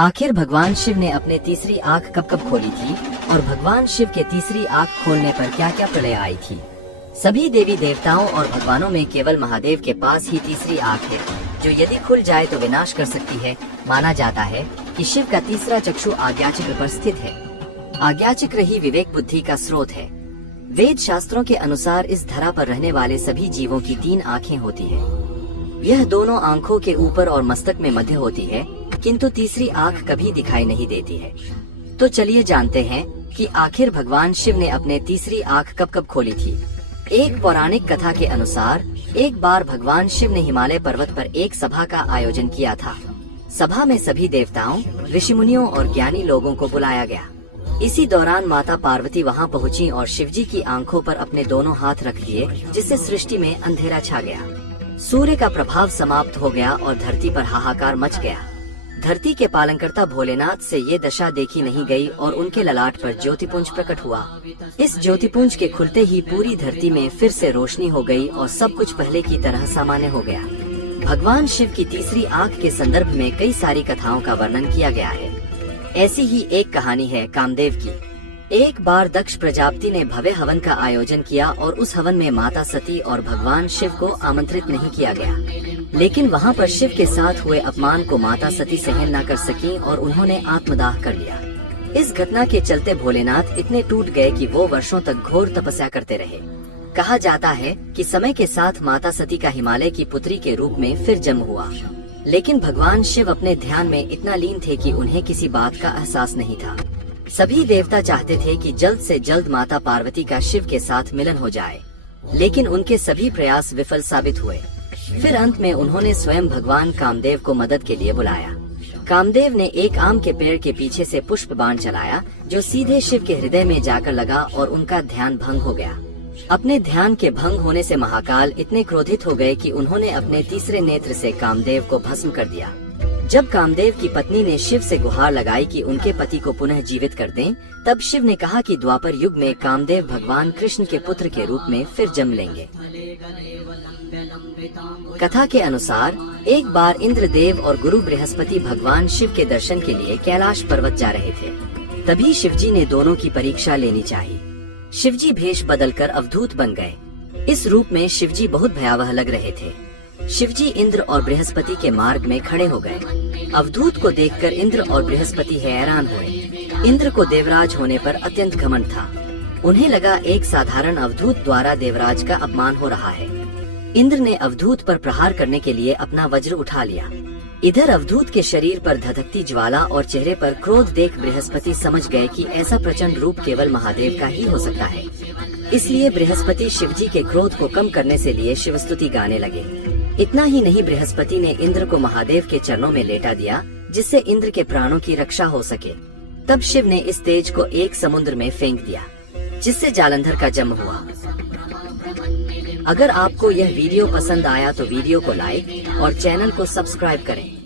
आखिर भगवान शिव ने अपने तीसरी आंख कब कब खोली थी और भगवान शिव के तीसरी आंख खोलने पर क्या क्या प्रलय आई थी। सभी देवी देवताओं और भगवानों में केवल महादेव के पास ही तीसरी आंख है, जो यदि खुल जाए तो विनाश कर सकती है। माना जाता है कि शिव का तीसरा चक्षु आज्ञाचक्र पर स्थित है। आज्ञाचक्र ही विवेक बुद्धि का स्रोत है। वेद शास्त्रों के अनुसार इस धरा पर रहने वाले सभी जीवों की 3 आँखें होती है। यह दोनों आँखों के ऊपर और मस्तक में मध्य होती है, किंतु तीसरी आंख कभी दिखाई नहीं देती है। तो चलिए जानते हैं कि आखिर भगवान शिव ने अपने तीसरी आंख कब कब खोली थी। एक पौराणिक कथा के अनुसार एक बार भगवान शिव ने हिमालय पर्वत पर एक सभा का आयोजन किया था। सभा में सभी देवताओं, ऋषि मुनियों और ज्ञानी लोगों को बुलाया गया। इसी दौरान माता पार्वती वहां पहुंची और शिवजी की आंखों पर अपने दोनों हाथ रख दिए, जिससे सृष्टि में अंधेरा छा गया। सूर्य का प्रभाव समाप्त हो गया और धरती पर हाहाकार मच गया। धरती के पालनकर्ता भोलेनाथ से ये दशा देखी नहीं गई और उनके ललाट पर ज्योतिपुंज प्रकट हुआ। इस ज्योतिपुंज के खुलते ही पूरी धरती में फिर से रोशनी हो गई और सब कुछ पहले की तरह सामान्य हो गया। भगवान शिव की तीसरी आंख के संदर्भ में कई सारी कथाओं का वर्णन किया गया है। ऐसी ही एक कहानी है कामदेव की। एक बार दक्ष प्रजापति ने भव्य हवन का आयोजन किया और उस हवन में माता सती और भगवान शिव को आमंत्रित नहीं किया गया, लेकिन वहां पर शिव के साथ हुए अपमान को माता सती सहन न कर सकी और उन्होंने आत्मदाह कर लिया। इस घटना के चलते भोलेनाथ इतने टूट गए कि वो वर्षों तक घोर तपस्या करते रहे। कहा जाता है कि समय के साथ माता सती का हिमालय की पुत्री के रूप में फिर जन्म हुआ, लेकिन भगवान शिव अपने ध्यान में इतना लीन थे कि उन्हें किसी बात का एहसास नहीं था। सभी देवता चाहते थे कि जल्द से जल्द माता पार्वती का शिव के साथ मिलन हो जाए, लेकिन उनके सभी प्रयास विफल साबित हुए। फिर अंत में उन्होंने स्वयं भगवान कामदेव को मदद के लिए बुलाया। कामदेव ने एक आम के पेड़ के पीछे से पुष्प बाण चलाया, जो सीधे शिव के हृदय में जाकर लगा और उनका ध्यान भंग हो गया। अपने ध्यान के भंग होने से महाकाल इतने क्रोधित हो गए कि उन्होंने अपने तीसरे नेत्र से कामदेव को भस्म कर दिया। जब कामदेव की पत्नी ने शिव से गुहार लगाई कि उनके पति को पुनः जीवित कर दें, तब शिव ने कहा कि द्वापर युग में कामदेव भगवान कृष्ण के पुत्र के रूप में फिर जन्म लेंगे। कथा के अनुसार एक बार इंद्रदेव और गुरु बृहस्पति भगवान शिव के दर्शन के लिए कैलाश पर्वत जा रहे थे। तभी शिवजी ने दोनों की परीक्षा लेनी चाहिए। शिवजी भेष बदलकर अवधूत बन गए। इस रूप में शिवजी बहुत भयावह लग रहे थे। शिवजी इंद्र और बृहस्पति के मार्ग में खड़े हो गए। अवधूत को देखकर इंद्र और बृहस्पति हैरान हुए। इंद्र को देवराज होने पर अत्यंत घमंड था। उन्हें लगा एक साधारण अवधूत द्वारा देवराज का अपमान हो रहा है। इंद्र ने अवधूत पर प्रहार करने के लिए अपना वज्र उठा लिया। इधर अवधूत के शरीर पर धधकती ज्वाला और चेहरे पर क्रोध देख बृहस्पति समझ गए कि ऐसा प्रचंड रूप केवल महादेव का ही हो सकता है। इसलिए बृहस्पति शिवजी के क्रोध को कम करने से लिए शिवस्तुति गाने लगे। इतना ही नहीं, बृहस्पति ने इंद्र को महादेव के चरणों में लेटा दिया, जिससे इंद्र के प्राणों की रक्षा हो सके। तब शिव ने इस तेज को एक समुद्र में फेंक दिया, जिससे जालंधर का जन्म हुआ। अगर आपको यह वीडियो पसंद आया तो वीडियो को लाइक और चैनल को सब्सक्राइब करें।